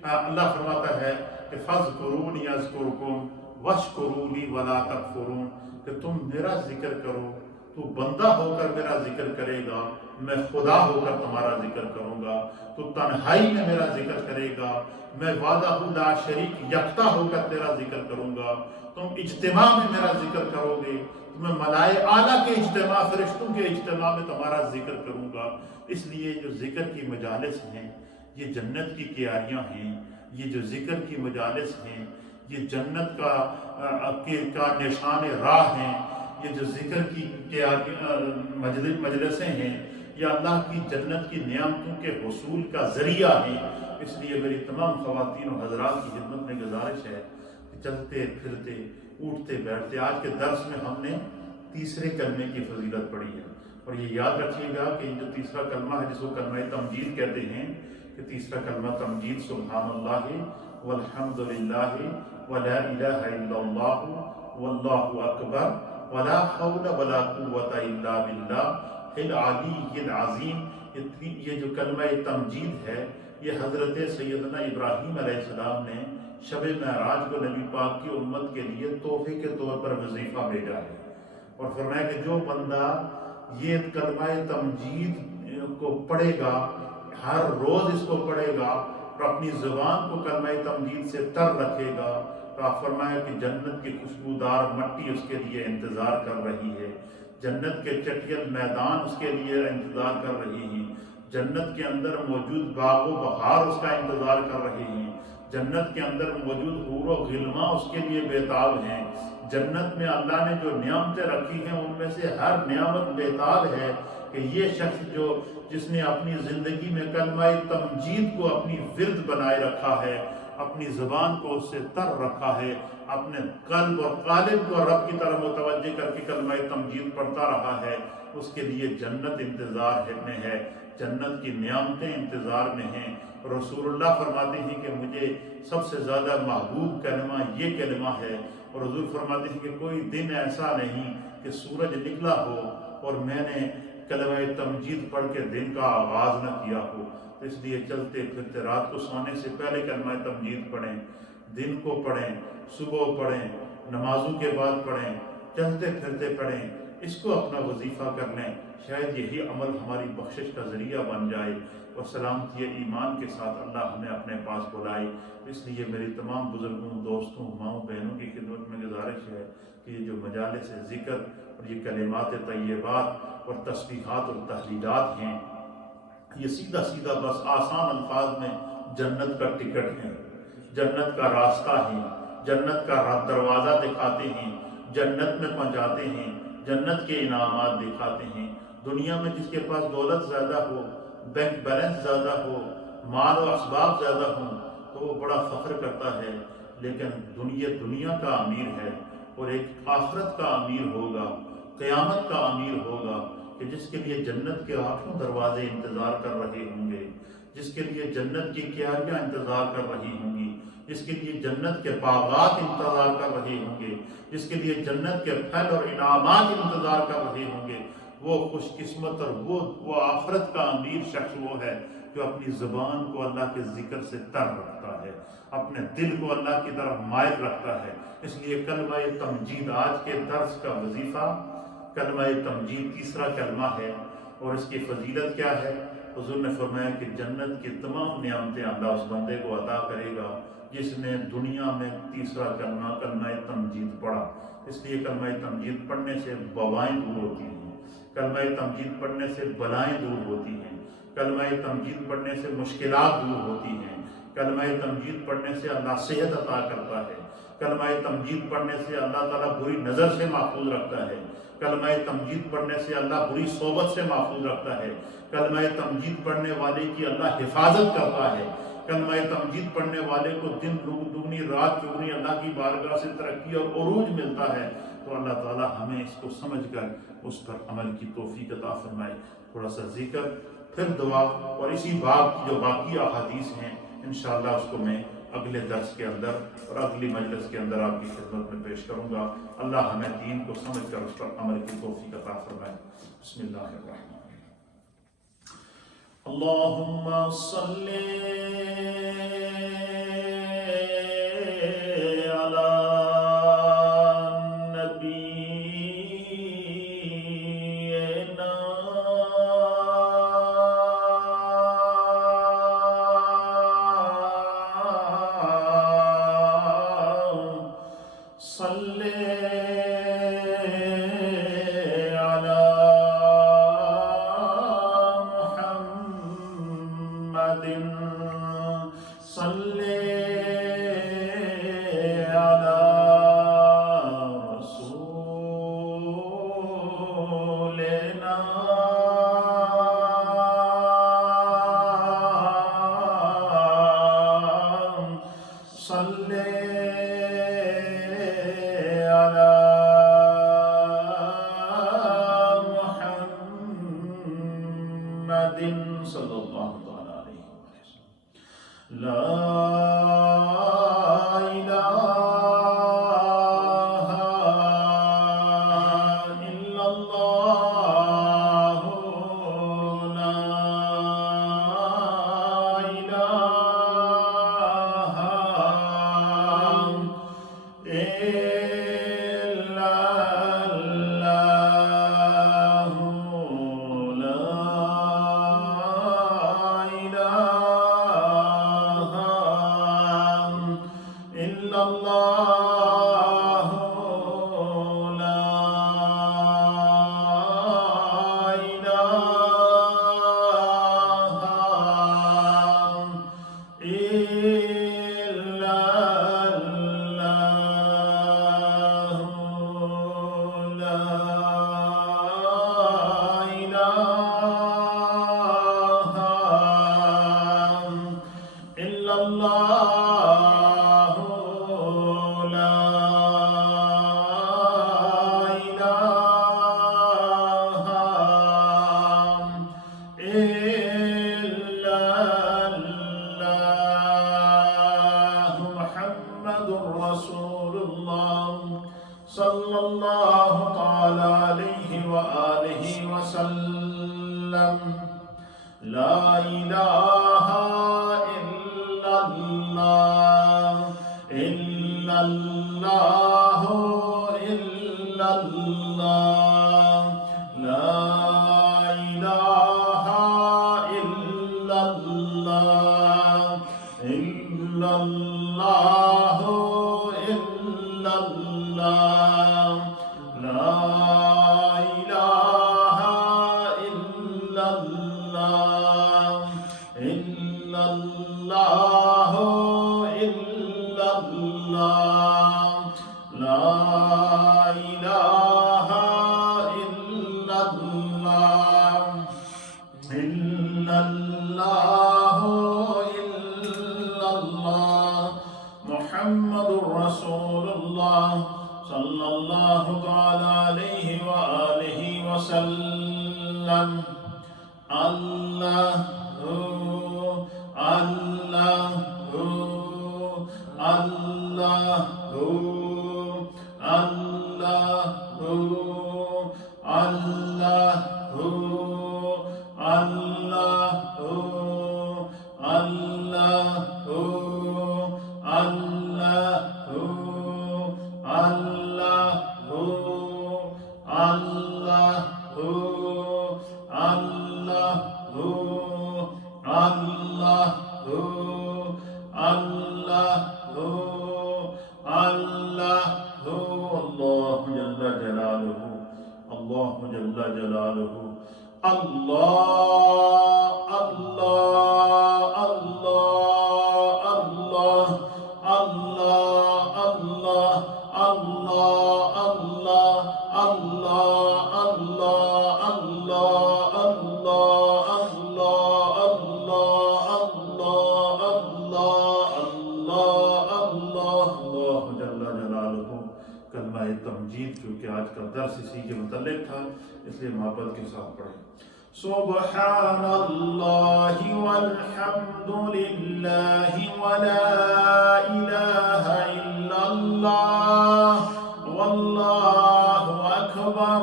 اللہ فرماتا ہے کہ فاذکرونی اذکرکم واشکروا لی ولا تکفرون، کہ تم میرا ذکر کرو، تو بندہ ہو کر میرا ذکر کرے گا، میں خدا ہو کر تمہارا ذکر کروں گا، تو تنہائی میں میرا ذکر کرے گا، میں وحدہ لا شریک یکتا ہو کر تیرا ذکر کروں گا، تم اجتماع میں میرا ذکر کرو گے، میں ملائے اعلیٰ کے اجتماع فرشتوں کے اجتماع میں تمہارا ذکر کروں گا۔ اس لیے جو ذکر کی مجالس ہیں یہ جنت کی کیاریاں ہیں، یہ جو ذکر کی مجالس ہیں یہ جنت کا نشان راہ ہیں، یہ جو ذکر کی مجلسیں ہیں یہ اللہ کی جنت کی نعمتوں کے حصول کا ذریعہ ہیں۔ اس لیے میری تمام خواتین و حضرات کی خدمت میں گزارش ہے کہ چلتے پھرتے اٹھتے بیٹھتے، آج کے درس میں ہم نے تیسرے کلمے کی فضیلت پڑھی ہے، اور یہ یاد رکھیے گا کہ جو تیسرا کلمہ ہے جس کو کلمہ تمجید کہتے ہیں، کہ تیسرا کلمہ تمجید سبحان اللہ والحمد للہ ولا الہ الا اللہ واللہ اکبر ولا حول ولا قوت الا باللہ العلی العظیم، یہ جو کلمہ تمجید ہے یہ حضرت سیدنا ابراہیم علیہ السلام نے شب معراج کو نبی پاک کی امت کے لیے تحفے کے طور پر وظیفہ بھیجا ہے، اور فرمایا کہ جو بندہ یہ کلمہ تمجید کو پڑھے گا، ہر روز اس کو پڑھے گا اور اپنی زبان کو کلمہ تمجید سے تر رکھے گا، تو آپ فرمایا کہ جنت کی خوشبودار مٹی اس کے لیے انتظار کر رہی ہے، جنت کے چٹیل میدان اس کے لیے انتظار کر رہی ہیں، جنت کے اندر موجود باغ و بہار اس کا انتظار کر رہے ہیں، جنت کے اندر موجود حور و غلماں اس کے لیے بیتاب ہیں، جنت میں اللہ نے جو نعمتیں رکھی ہیں ان میں سے ہر نعمت بیتاب ہے کہ یہ شخص جس نے اپنی زندگی میں کلمہ تمجید کو اپنی ورد بنائے رکھا ہے، اپنی زبان کو اس سے تر رکھا ہے، اپنے قلب اور قالب کو رب کی طرف متوجہ کر کے کلمہ تمجید پڑھتا رہا ہے، اس کے لیے جنت انتظار میں ہے، جنت کی نعمتیں انتظار میں ہیں۔ رسول اللہ فرماتے ہیں کہ مجھے سب سے زیادہ محبوب کلمہ یہ کلمہ ہے، اور حضور فرماتے ہیں کہ کوئی دن ایسا نہیں کہ سورج نکلا ہو اور میں نے کلمہ تمجید پڑھ کے دن کا آغاز نہ کیا ہو، تو اس لیے چلتے پھرتے رات کو سونے سے پہلے کلمہ تمجید پڑھیں، دن کو پڑھیں، صبح پڑھیں، نمازوں کے بعد پڑھیں، چلتے پھرتے پڑھیں، اس کو اپنا وظیفہ کر لیں، شاید یہی عمل ہماری بخشش کا ذریعہ بن جائے اور سلامتی ایمان کے ساتھ اللہ ہمیں اپنے پاس بلائے۔ اس لیے میری تمام بزرگوں، دوستوں، ماؤں، بہنوں کی خدمت میں گزارش ہے کہ یہ جو مجالس ذکر اور یہ کلمات طیبات اور تسبیحات اور تحلیلات ہیں، یہ سیدھا سیدھا بس آسان الفاظ میں جنت کا ٹکٹ ہے، جنت کا راستہ ہے، جنت کا دروازہ دکھاتے ہیں، جنت میں پہنچاتے ہیں، جنت کے انعامات دکھاتے ہیں۔ دنیا میں جس کے پاس دولت زیادہ ہو، بینک بیلنس زیادہ ہو، مال و اسباب زیادہ ہوں تو وہ بڑا فخر کرتا ہے، لیکن دنیا کا امیر ہے، اور ایک آخرت کا امیر ہوگا، قیامت کا امیر ہوگا کہ جس کے لیے جنت کے 8 دروازے انتظار کر رہے ہوں گے، جس کے لیے جنت کی کیاریاں انتظار کر رہی ہوں گی، جس کے لیے جنت کے باغات انتظار کر رہے ہوں گے، جس کے لیے جنت کے پھل اور انعامات انتظار کر رہے ہوں گے۔ وہ خوش قسمت اور وہ آخرت کا امیر شخص وہ ہے جو اپنی زبان کو اللہ کے ذکر سے تر رکھتا ہے، اپنے دل کو اللہ کی طرف مائل رکھتا ہے۔ اس لیے کلمہ تمجید آج کے درس کا وظیفہ، کلمہ تمجید تیسرا کلمہ ہے، اور اس کی فضیلت کیا ہے؟ حضور نے فرمایا کہ جنت کی تمام نعمتیں اللہ اس بندے کو عطا کرے گا جس نے دنیا میں تیسرا کلمہ تمجید پڑھا۔ اس لیے کلمہ تمجید پڑھنے سے وبائیں دور ہوتی ہیں، کلمہ تمجید پڑھنے سے بلائیں دور ہوتی ہیں، کلمہ تمجید پڑھنے سے مشکلات دور ہوتی ہیں، کلمہ تمجید پڑھنے سے اللہ صحت عطا کرتا ہے، کلمہ تمجید پڑھنے سے اللہ تعالیٰ بری نظر سے محفوظ رکھتا ہے، کلمہ تمجید پڑھنے سے اللہ بری صحبت سے محفوظ رکھتا ہے، کلمہ تمجید پڑھنے والے کی اللہ حفاظت کرتا ہے، کلمہ تمجید پڑھنے والے کو دن دگنی رات چگنی اللہ کی بارگاہ سے ترقی اور عروج ملتا ہے۔ تو اللہ تعالیٰ ہمیں اس کو سمجھ کر اس پر عمل کی توفیق عطا فرمائے۔ تھوڑا سا ذکر، پھر دعا، اور اسی باب کی جو باقی احادیث ہیں انشاءاللہ اس کو میں اگلے درس کے اندر اور اگلی مجلس کے اندر آپ کی خدمت میں پیش کروں گا۔ اللہ ہمیں دین کو سمجھ کر اس پر عمل کی توفیق عطا فرمائے۔ بسم اللہ الرحمن الرحیم۔ اللہم صلی صلی محمد صلی اللہ تعالی علیہ وسلم. لا الہ الا اللہ، لا الہ الا اللہ، لا الہ الا اللہ، لا الہ الا اللہ، لا الہ الا اللہ، لا الہ الا اللہ، محمد رسول اللہ صلی اللہ تعالی علیہ وآلہ وسلم. لا الہ الا اللہ، الا اللہ، الا اللہ، لا الہ الا اللہ، الا اللہ، الا اللہ، لا الہ الا اللہ، الا اللہ، الا اللہ، لا الہ الا اللہ، الا اللہ، الا اللہ، محمد رسول اللہ صلی اللہ تعالی علیہ وآلہ وسلم. اللہ اللہ اللہ اللہ اللہ اللہ اللہ اللہ جل جلالہ. اللہ اللہ اللہ اللہ اللہ اللہ اللہ اللہ اللہ اللہ اللہ اللہ اللہ اللہ جل جلالہ. کلمہ تمجید کیونکہ آج کا درس اسی کے متعلق تھا اس لیے محبت کے ساتھ پڑھیں. سبحان اللہ والحمد للہ ولا الہ الا اللہ واللہ اکبر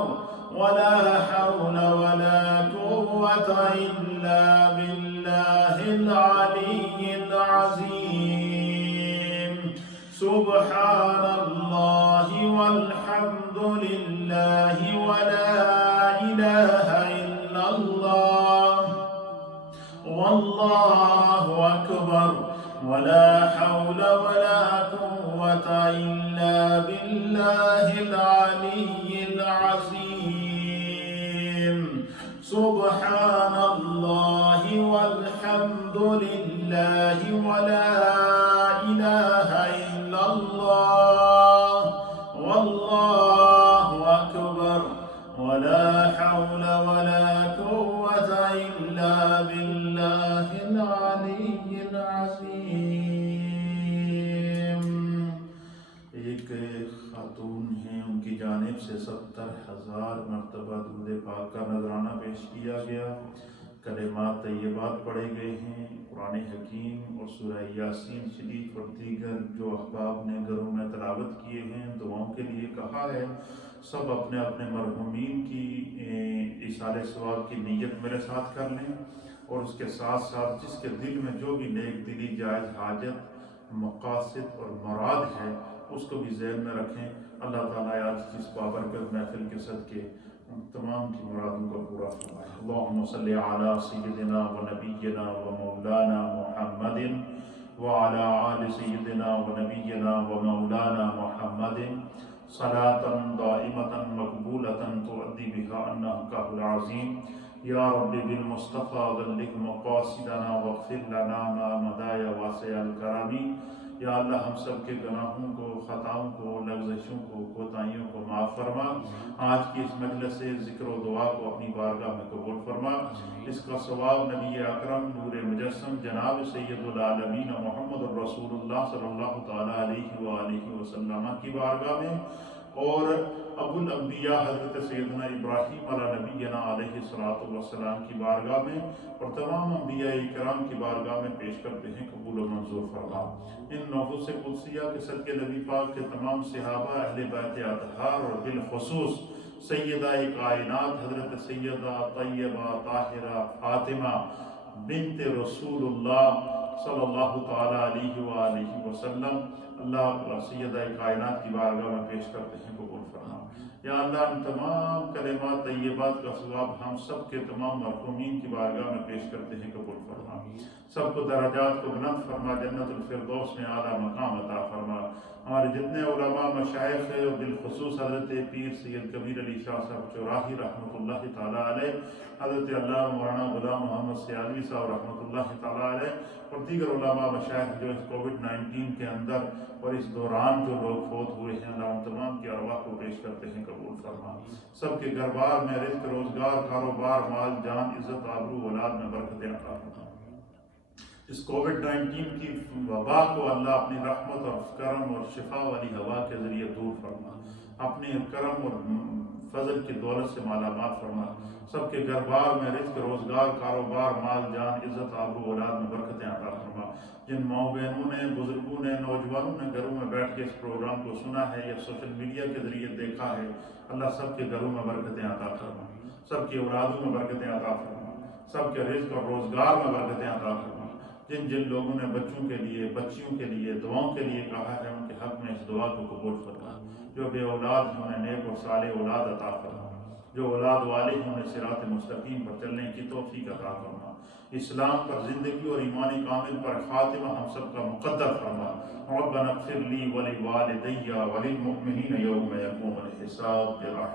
ولا حول ولا قوة الا باللہ العلی العظیم. سبحان اللہ والحمد للہ ولا الہ الا اللہ واللہ اکبر ولا حول ولا قوة الا باللہ العلی العظیم. سبحان اللہ والحمد للہ ولا الہ الا اللہ واللہ اکبر ولا حول ولا قوة الا باللہ العلی العظیم. ایک خاتون ہیں، ان کی جانب سے 70,000 مرتبہ درود پاک کا نذرانہ پیش کیا گیا. کلمات طیبات پڑھے گئے ہیں، قرآن حکیم اور سورہ یاسین شریف اور دیگر جو احباب نے گھروں میں تلاوت کیے ہیں، دعاؤں کے لیے کہا ہے، سب اپنے اپنے مرحومین کی ایصال ثواب کی نیت میرے ساتھ کر لیں، اور اس کے ساتھ ساتھ جس کے دل میں جو بھی نیک دلی جائز حاجت مقاصد اور مراد ہے اس کو بھی ذہن میں رکھیں۔ اللہ تعالیٰ آج کی اس بابرکت محفل کے صدقے تمام کی مرادوں کو پورا فرمائے۔ اللہم صلی علی سیدنا و نبینا و مولانا محمد وعلی آل سیدنا و نبینا و مولانا محمد صلاة دائمة مقبولة تؤدی بها عنا حقہ العظیم۔ یا رب بالمصطفیٰ بلغ مقاصدنا واغفر لنا ما مضى یا واسع الکرم۔ یا اللہ ہم سب کے گناہوں کو، خطاؤں کو، لغزشوں کو، کوتاہیوں کو معاف فرما۔ آج کی اس مجلس سے ذکر و دعا کو اپنی بارگاہ میں قبول فرما۔ اس کا ثواب نبی اکرم نور مجسم جناب سید العالمین محمد الرسول اللہ صلی اللہ تعالیٰ علیہ وآلہ وسلم کی بارگاہ میں، اور ابو الانبیاء حضرت سیدنا ابراہیم علیہ نبینا علیہ الصلوۃ والسلام کی بارگاہ میں، اور تمام انبیاء کرام کی بارگاہ میں پیش کرتے ہیں، قبول و منظور فرما۔ ان نفوس قدسیہ کے صدقے نبی پاک کے تمام صحابہ، اہل بیت اطہار، اور بالخصوص سیدہ کائنات حضرت سیدہ طیبہ طاہرہ فاطمہ بنت رسول اللہ صلی اللہ تعالیٰ علیہ وآلہ وسلم، اللہ سیدہ کائنات کی بارگاہ میں پیش کرتے ہیں، قبول فرما۔ یا اللہ ان تمام کلمات طیبات کا ثواب ہم سب کے تمام مرحومین کی بارگاہ میں پیش کرتے ہیں، قبول فرما۔ سب کو درجات کو بلند فرما، جنت الفردوس میں اعلیٰ مقام عطا فرما۔ ہمارے جتنے علماء مشائخ ہیں، اور بالخصوص حضرت پیر سید کبیر علی شاہ صاحب چوراہی رحمۃ اللہ تعالیٰ علیہ، حضرت علامہ مولانا غلام محمد سیالوی صاحب رحمۃ اللہ تعالیٰ علیہ، اور دیگر علماء مشائخ جو اس کووڈ-19 کے اندر اور اس دوران جو لوگ فوت ہوئے ہیں، اللہ ان تمام کی ارواح کو پیش کرتے ہیں، قبول فرما۔ سب کے گھر بار میں رزق، روزگار، کاروبار، مال، جان، عزت، آبرو، اولاد میں برکتیں عطا فرما۔ اس کووڈ-19 کی وبا کو اللہ اپنی رحمت اور کرم اور شفا والی ہوا کے ذریعے دور فرما، اپنے کرم اور فضل کی دولت سے مالا مال فرما۔ سب کے گھر بار میں رزق، روزگار، کاروبار، مال، جان، عزت، آبرو، اولاد میں برکتیں عطا فرما۔ جن ماؤں بہنوں نے، بزرگوں نے، نوجوانوں نے گھروں میں بیٹھ کے اس پروگرام کو سنا ہے یا سوشل میڈیا کے ذریعے دیکھا ہے، اللہ سب کے گھروں میں برکتیں عطا فرما، سب کی اولادوں میں برکتیں عطا فرما، سب کے رزق اور روزگار میں برکتیں عطا فرما۔ جن جن لوگوں نے بچوں کے لیے، بچیوں کے لیے دعاؤں کے لیے کہا ہے، ان کے حق میں اس دعا کو قبول فرما۔ جو بے اولاد ہیں انہیں نیک اور صالح اولاد عطا فرما، جو اولاد والے ہیں انہیں صراط مستقیم پر چلنے کی توفیق عطا فرما۔ اسلام پر زندگی اور ایمان کامل پر خاتمہ ہم سب کا مقدر فرما۔ ربنا اغفر لی ولوالدی وللمؤمنین یوم یقوم الحساب برحمتک